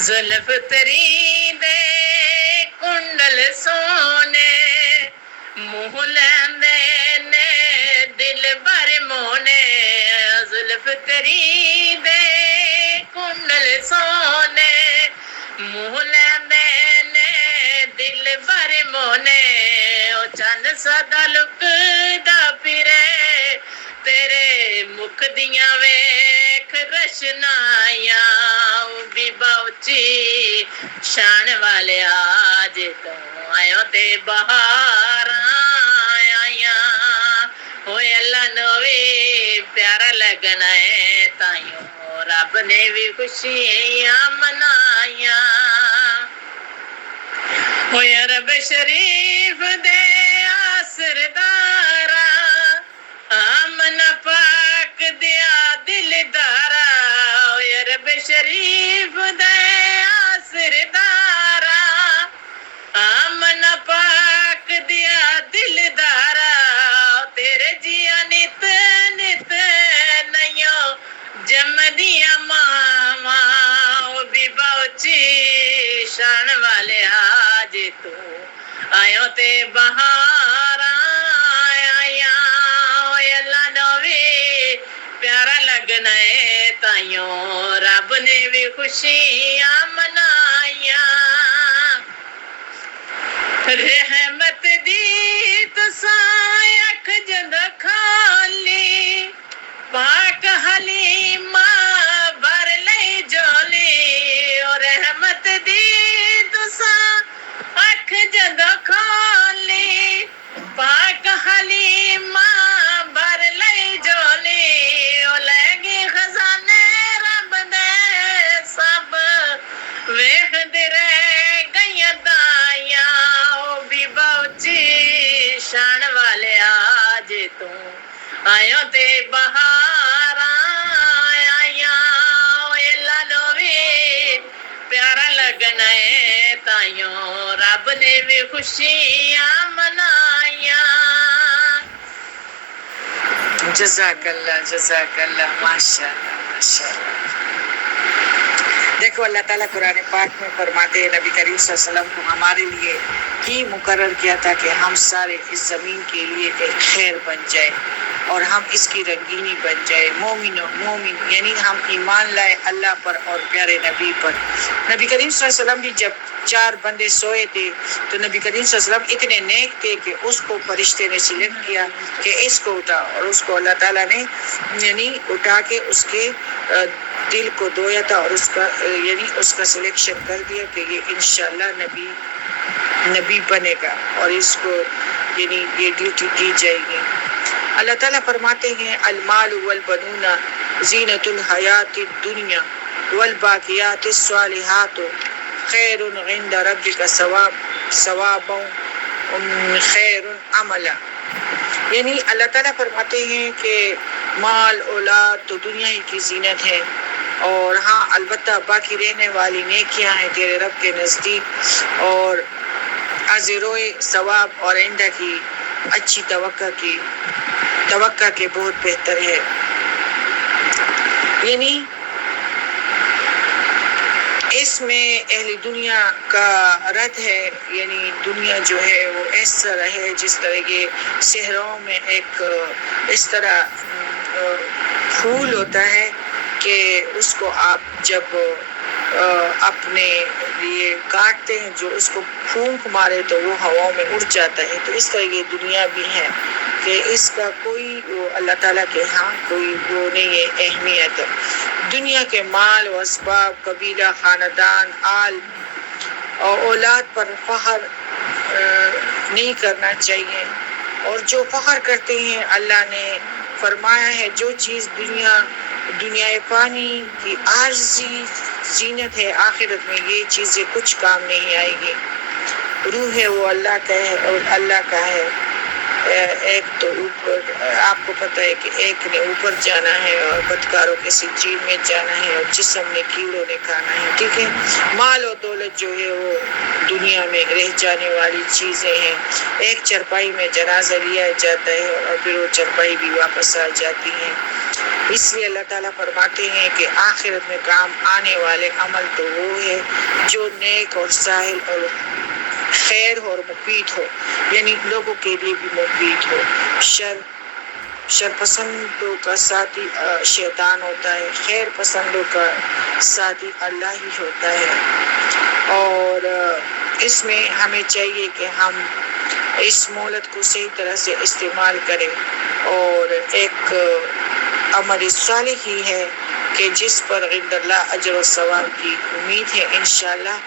زلف تری دے کنڈل سونے منہ لیندے نے دل بر مونے زلف تری دے کنڈل سونے منہ لیندے نے دل بر مونے او چند سدا لکدا پھرے تیرے مکھ دیاں ویکھ رشنائیاں بھی باؤچی شان والے آج تو آئیوں تے بہار آئیاں ہوئے اللہ نوے پیارا لگنا ہے تائیوں رب نے بھی خوشیاں منائیاں ہوئے رب شریف دے آسر دارا آمن پاک دیا دل دارا ہوئے رب شریف دے آسر دارا آمن پاک دیا دل دارا تیرے جیا نت نت نیو جم دیا ماما بھی باؤچی شان والے آج تو آئیوں تے بہار آیا اللہ نوی پیارا لگنا ہے تائیوں رب نے بھی خوشیاں منائیاں رحمت دی تساں اکھ جد کھالی پاک حلیمہ بھر لئی جولی اور رحمت دی تساں اکھ جد کھالی پاک حلیمہ بھر لئی جولی او لگی خزانے رب دے سب ویخ رہ گئیاں دائیاں او بھی باؤچی شان والے آج تو آئیوں تے بہار آئیاں اللہ نوی پیارا لگنا ہے تائیوں رب نے بھی خوشیاں منائیاں جزاک اللہ ماشاء اللہ دیکھو اللہ تعالیٰ قرآن پاک میں فرماتے ہیں نبی کریم صلی اللہ علیہ وسلم کو ہمارے لیے ہی مقرر کیا تھا کہ ہم سارے اس زمین کے لیے ایک خیر بن جائے اور ہم اس کی رنگینی بن جائے مومن یعنی ہم ایمان لائے اللہ پر اور پیارے نبی پر نبی کریم صلی اللہ علیہ وسلم بھی جب 4 بندے سوئے تھے تو نبی کریم صلی اللہ علیہ وسلم اتنے نیک تھے کہ اس کو فرشتے نے سلیکٹ کیا کہ اس کو اٹھا اور اس کو اللہ تعالیٰ نے یعنی اٹھا کے اس کے دل کو دھویا تھا اور اس کا سلیکشن کر دیا کہ یہ انشاءاللہ نبی بنے گا اور اس کو یعنی یہ ڈیوٹی دی جائے گی اللہ تعالیٰ فرماتے ہیں المال والبنون زینت الحیات الدنیا والباقیات الصالحات خیر عند ربک ثوابا خیر عملا یعنی اللہ تعالیٰ فرماتے ہیں کہ مال اولاد تو دنیا ہی کی زینت ہے اور ہاں البتہ باقی رہنے والی نیکیاں ہیں تیرے رب کے نزدیک اور اجروئے ثواب اور آئندہ کی اچھی توقع کے بہت بہتر ہے یعنی اس میں اہل دنیا کا رد ہے یعنی دنیا جو ہے وہ اس طرح ہے جس طرح کے شہروں میں ایک اس طرح پھول ہوتا ہے کہ اس کو آپ جب اپنے لیے کاٹتے ہیں جو اس کو پھونک مارے تو وہ ہواؤں میں اڑ جاتا ہے تو اس طرح یہ دنیا بھی ہے کہ اس کا کوئی اللہ تعالیٰ کے ہاں کوئی وہ نہیں ہے اہمیت دنیا کے مال و اسباب قبیلہ خاندان آل اور اولاد پر فخر نہیں کرنا چاہیے اور جو فخر کرتے ہیں اللہ نے فرمایا ہے جو چیز دنیا فانی کی عارضی زینت ہے آخرت میں یہ چیزیں کچھ کام نہیں آئے گی روح ہے وہ اللہ کا ہے اور اللہ کا ہے ایک تو اوپر، آپ کو پتہ ہے کہ ایک نے اوپر جانا ہے اور بدکاروں کے سجین میں جانا ہے اور جسم نے کیڑوں نے کھانا ہے، ٹھیک ہے۔ مال و دولت جو ہے وہ دنیا میں رہ جانے والی چیزیں ہیں۔ ایک چرپائی میں جنازہ لیا جاتا ہے اور پھر وہ چرپائی بھی واپس آ جاتی ہے۔ اس لیے اللہ تعالیٰ فرماتے ہیں کہ آخرت میں کام آنے والے عمل تو وہ ہے جو نیک اور صالح اور خیر اور مفید ہو، یعنی لوگوں کے لیے بھی مفید ہو۔ شر پسندوں کا ساتھی شیطان ہوتا ہے، خیر پسندوں کا ساتھی اللہ ہی ہوتا ہے۔ اور اس میں ہمیں چاہیے کہ ہم اس مہلت کو صحیح طرح سے استعمال کریں، اور ایک عمل صالح ہی ہے کہ جس پر عند اللہ اجر و ثواب کی امید ہے انشاءاللہ۔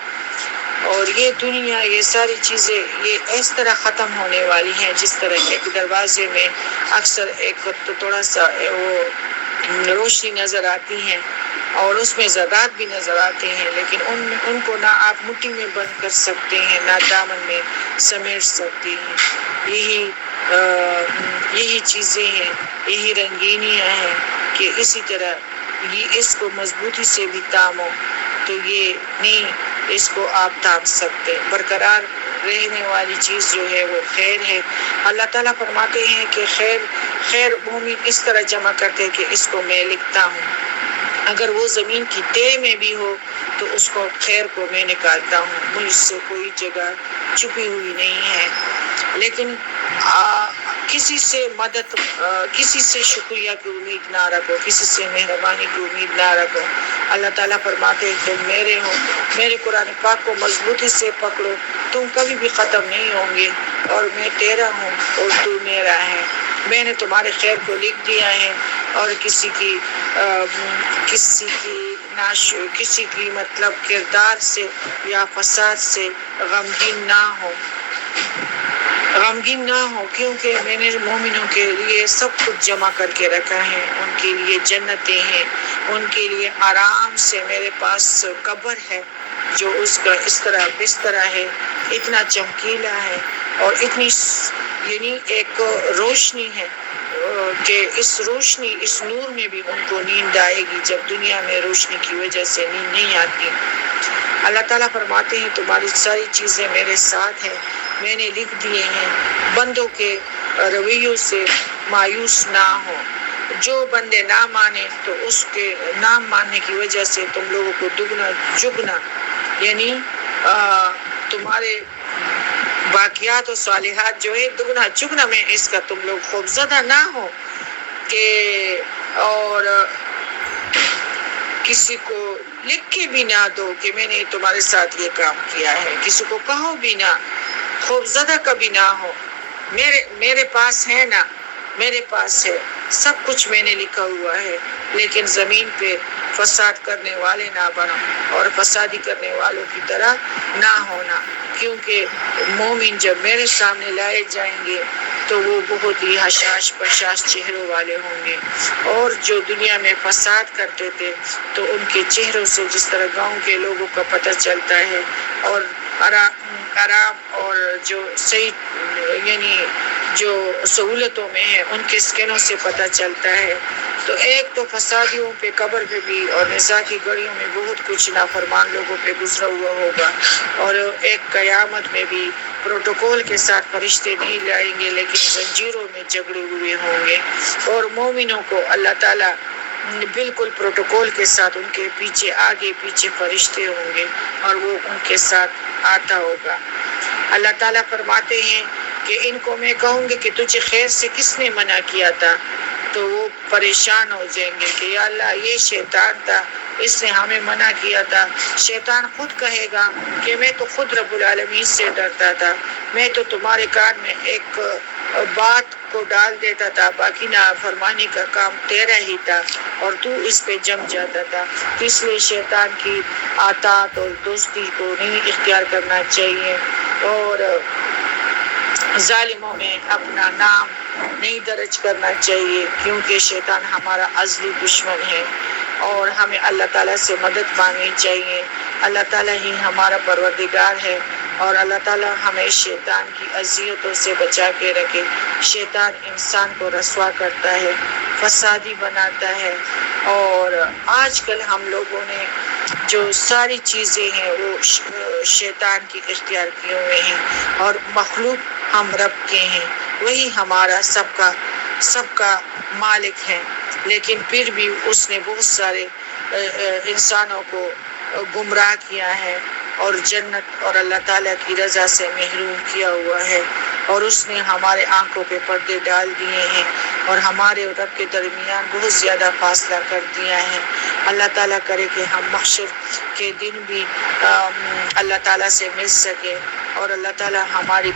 اور یہ دنیا، یہ ساری چیزیں یہ اس طرح ختم ہونے والی ہیں جس طرح ایک دروازے میں اکثر ایک تھوڑا سا وہ روشنی نظر آتی ہیں اور اس میں زرات بھی نظر آتے ہیں، لیکن ان کو نہ آپ مٹی میں بند کر سکتے ہیں نہ دامن میں سمیٹ سکتے ہیں۔ یہی چیزیں ہیں، یہی رنگینیاں ہیں کہ اسی طرح یہ اس کو مضبوطی سے بھی تامو تو یہ نہیں اس کو آپ تام سکتے۔ برقرار رہنے والی چیز جو ہے وہ خیر ہے۔ اللہ تعالیٰ فرماتے ہیں کہ خیر مومن اس طرح جمع کرتے کہ اس کو میں لکھتا ہوں، اگر وہ زمین کی تہ میں بھی ہو تو اس کو خیر کو میں نکالتا ہوں، مجھ سے کوئی جگہ چھپی ہوئی نہیں ہے۔ لیکن کسی سے مدد، کسی سے شکریہ کی امید نہ رکھو، کسی سے مہربانی کی امید نہ رکھو۔ اللہ تعالیٰ فرماتے ہیں تم میرے ہو، میرے قرآن پاک کو مضبوطی سے پکڑو، تم کبھی بھی ختم نہیں ہوں گے، اور میں تیرا ہوں اور تو میرا ہے۔ میں نے تمہارے خیر کو لکھ دیا ہے، اور کسی کی مطلب کردار سے یا فساد سے غمگین نہ ہو، کیونکہ میں نے مومنوں کے لیے سب کچھ جمع کر کے رکھا ہے۔ ان کے لیے جنتیں ہیں، ان کے لیے آرام سے میرے پاس قبر ہے جو اس کا اس طرح بستر ہے، اتنا چمکیلا ہے اور اتنی یعنی ایک روشنی ہے کہ اس روشنی، اس نور میں بھی ان کو نیند آئے گی جب دنیا میں روشنی کی وجہ سے نیند نہیں آتی۔ اللہ تعالیٰ فرماتے ہیں تمہاری ساری چیزیں میرے ساتھ ہیں، میں نے لکھ دیے ہیں، بندوں کے رویوں سے مایوس نہ ہو۔ جو بندے نہ مانے تو اس کے نہ ماننے کی وجہ سے تم لوگوں کو دگنا جگنا، یعنی تمہارے باقیات و صالحات جو ہے دگنا چگنا میں اس کا تم لوگ خوف زدہ نہ ہو کہ، اور کسی کو لکھ کے بھی نہ دو کہ میں نے تمہارے ساتھ یہ کام کیا ہے، کسی کو کہو بھی نہ، خوف زدہ کبھی نہ ہو۔ میرے پاس ہے نا، میرے پاس ہے سب کچھ، میں نے لکھا ہوا ہے، لیکن زمین پہ فساد کرنے والے نہ بنو اور فسادی کرنے والوں کی طرح نہ ہونا، کیونکہ مومن جب میرے سامنے لائے جائیں گے تو وہ بہت ہی حشاش پشاش چہروں والے ہوں گے، اور جو دنیا میں فساد کرتے تھے تو ان کے چہروں سے جس طرح گاؤں کے لوگوں کا پتہ چلتا ہے، اور آرام اور جو صحیح یعنی جو سہولتوں میں ہے ان کے اسکنوں سے پتہ چلتا ہے۔ تو ایک تو فسادیوں پہ، قبر پہ بھی اور نزاع کی گھڑیوں میں بہت کچھ نافرمان لوگوں پہ گزرا ہوا ہوگا، اور ایک قیامت میں بھی پروٹوکول کے ساتھ فرشتے نہیں لائیں گے لیکن زنجیروں میں جگڑے ہوئے ہوں گے، اور مومنوں کو اللہ تعالیٰ بالکل پروٹوکول کے ساتھ ان کے پیچھے آگے پیچھے فرشتے ہوں گے اور وہ ان کے ساتھ آتا ہوگا۔ اللہ تعالیٰ فرماتے ہیں کہ ان کو میں کہوں گی کہ تجھے خیر سے کس نے منع کیا تھا، تو وہ پریشان ہو جائیں گے کہ یا اللہ یہ شیطان تھا، اس نے ہمیں منع کیا تھا۔ شیطان خود کہے گا کہ میں تو خود رب العالمین سے ڈرتا تھا، میں تو تمہارے کان میں ایک بات کو ڈال دیتا تھا، باقی نافرمانی کا کام تیرا ہی تھا اور تو اس پہ جم جاتا تھا۔ تو اس لیے شیطان کی اطاعت اور دوستی کو نہیں اختیار کرنا چاہیے، اور ظالموں میں اپنا نام نہیں درج کرنا چاہیے، کیونکہ شیطان ہمارا ازلی دشمن ہے، اور ہمیں اللہ تعالیٰ سے مدد مانگنی چاہیے۔ اللہ تعالیٰ ہی ہمارا پروردگار ہے، اور اللہ تعالیٰ ہمیں شیطان کی اذیتوں سے بچا کے رکھے۔ شیطان انسان کو رسوا کرتا ہے، فسادی بناتا ہے، اور آج کل ہم لوگوں نے جو ساری چیزیں ہیں وہ شیطان کی اختیار کیے ہوئے ہیں، اور مخلوق ہم رب کے ہیں، وہی ہمارا سب کا مالک ہے، لیکن پھر بھی اس نے بہت سارے انسانوں کو گمراہ کیا ہے اور جنت اور اللہ تعالیٰ کی رضا سے محروم کیا ہوا ہے، اور اس نے ہمارے آنکھوں پہ پردے ڈال دیے ہیں اور ہمارے اور رب کے درمیان بہت زیادہ فاصلہ کر دیا ہے۔ اللہ تعالیٰ کرے کہ ہم محشر کے دن بھی اللہ تعالیٰ سے مل سکے، اور اللہ تعالیٰ ہماری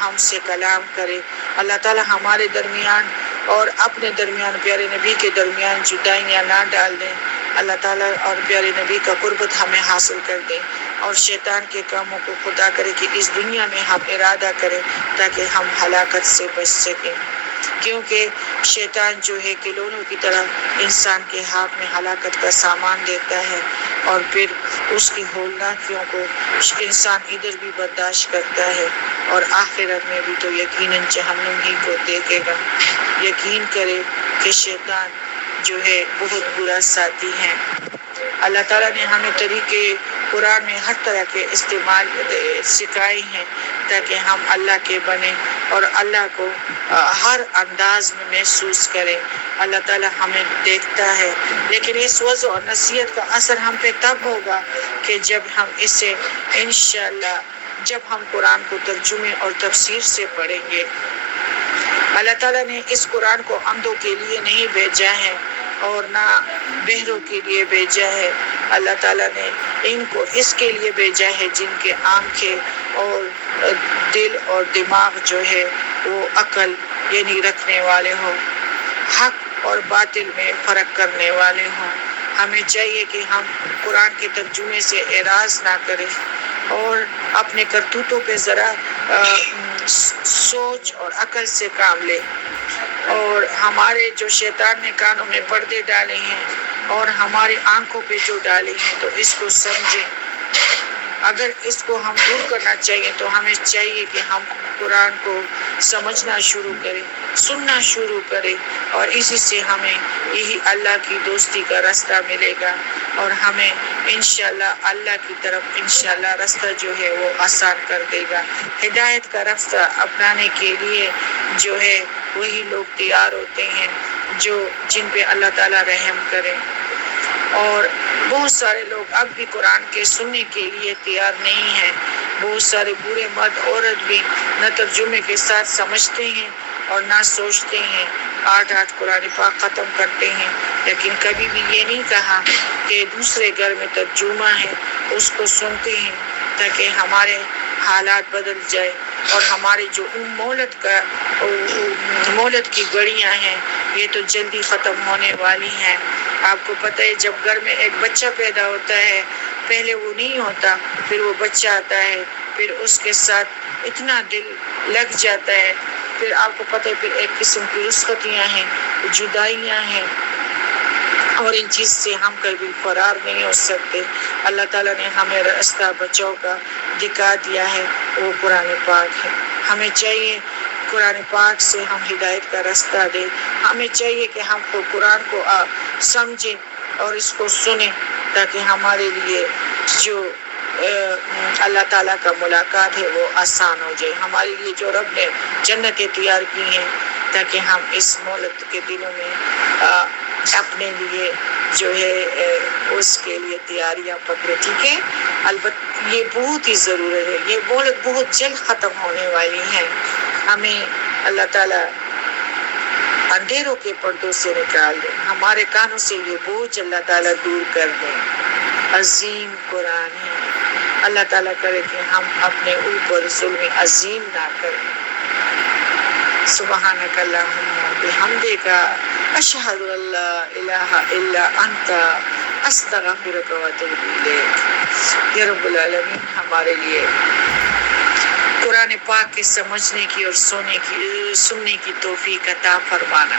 ہم سے کلام کرے۔ اللہ تعالیٰ ہمارے درمیان اور اپنے درمیان پیارے نبی کے درمیان جدائیاں نہ ڈال دیں۔ اللہ تعالیٰ اور پیارے نبی کا قربت ہمیں حاصل کر دیں، اور شیطان کے کاموں کو خدا کرے کہ اس دنیا میں ہم ارادہ کریں تاکہ ہم ہلاکت سے بچ سکیں، کیونکہ شیطان جو ہے کھلونوں کی طرح انسان کے ہاتھ میں ہلاکت کا سامان دیتا ہے، اور پھر اس کی ہولناکیوں کو انسان ادھر بھی برداشت کرتا ہے، اور آخرت میں بھی تو یقیناً جہنم ہی کو دیکھے گا۔ یقین کرے کہ شیطان جو ہے بہت برا ساتھی ہے۔ اللہ تعالیٰ نے ہمیں طریقے قرآن میں ہر طرح کے استعمال سکھائے ہیں تاکہ ہم اللہ کے بنیں اور اللہ کو ہر انداز میں محسوس کریں۔ اللہ تعالیٰ ہمیں دیکھتا ہے، لیکن اس وضع اور نصیحت کا اثر ہم پہ تب ہوگا کہ جب ہم اسے انشاءاللہ جب ہم قرآن کو ترجمے اور تفسیر سے پڑھیں گے۔ اللہ تعالیٰ نے اس قرآن کو اندھوں کے لیے نہیں بھیجا ہے اور نہ بہروں کے لیے بھیجا ہے۔ اللہ تعالیٰ نے ان کو اس کے لیے بھیجا ہے جن کے آنکھیں اور دل اور دماغ جو ہے وہ عقل یعنی رکھنے والے ہوں، حق اور باطل میں فرق کرنے والے ہوں۔ ہمیں چاہیے کہ ہم قرآن کے ترجمے سے اعراض نہ کریں اور اپنے کرتوتوں پہ ذرا سوچ اور عقل سے کام لیں، اور ہمارے جو شیطان نے کانوں میں پردے ڈالے ہیں اور ہماری آنکھوں پہ جو ڈالے ہیں تو اس کو سمجھیں۔ اگر اس کو ہم دور کرنا چاہیے تو ہمیں چاہیے کہ ہم قرآن کو سمجھنا شروع کریں، سننا شروع کریں، اور اسی سے ہمیں یہی اللہ کی دوستی کا راستہ ملے گا، اور ہمیں انشاءاللہ اللہ کی طرف انشاءاللہ راستہ جو ہے وہ آسان کر دے گا۔ ہدایت کا راستہ اپنانے کے لیے جو ہے وہی لوگ تیار ہوتے ہیں جن پہ اللہ تعالیٰ رحم کرے، اور بہت سارے لوگ اب بھی قرآن کے سننے کے لیے تیار نہیں ہیں۔ بہت سارے بوڑھے مرد عورت بھی نہ ترجمے کے ساتھ سمجھتے ہیں اور نہ سوچتے ہیں، 8 قرآن پاک ختم کرتے ہیں، لیکن کبھی بھی یہ نہیں کہا کہ دوسرے گھر میں ترجمہ ہے اس کو سنتے ہیں تاکہ ہمارے حالات بدل جائے، اور ہمارے جو مہلت کی گھڑیاں ہیں یہ تو جلدی ختم ہونے والی ہیں۔ آپ کو پتہ ہے جب گھر میں ایک بچہ پیدا ہوتا ہے، پہلے وہ نہیں ہوتا، پھر وہ بچہ آتا ہے، پھر اس کے ساتھ اتنا دل لگ جاتا ہے، پھر آپ کو پتہ ہے پھر ایک قسم کی رخصتیاں ہیں، جدائیاں ہیں، اور ان چیز سے ہم کبھی فرار نہیں ہو سکتے۔ اللہ تعالیٰ نے ہمیں راستہ بچاؤ کا دکھا دیا ہے، وہ قرآن پاک ہے۔ ہمیں چاہیے قرآن پاک سے ہم ہدایت کا راستہ دیں، ہمیں چاہیے کہ ہم کو قرآن کو سمجھیں اور اس کو سنیں تاکہ ہمارے لیے جو اللہ تعالیٰ کا ملاقات ہے وہ آسان ہو جائے، ہمارے لیے جو رب نے جنتیں تیار کی ہیں تاکہ ہم اس مہلت کے دنوں میں اپنے لیے جو ہے اس کے لیے تیاریاں پکڑے۔ ٹھیک ہے، البتہ یہ بہت ہی ضرورت ہے، یہ مہلت بہت جلد ختم ہونے والی ہے۔ ہمیں اللہ تعالیٰ اندھیروں کے پردوں سے نکال دیں، ہمارے کانوں سے یہ بوجھ اللہ تعالیٰ دور کر دیں۔ عظیم قرآن ہے، اللہ تعالیٰ کرے کہ ہم اپنے اوپر ظلم عظیم نہ کریں۔ سبحانک اللہم بحمدک اشہد ان لا الہ الا انت استغفرک و اتوب الیک۔ یا رب العالمین ہمارے لیے قرآن پاک کے سمجھنے کی اور سننے کی توفیق عطا فرمانا۔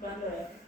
بند ہو رہا ہے.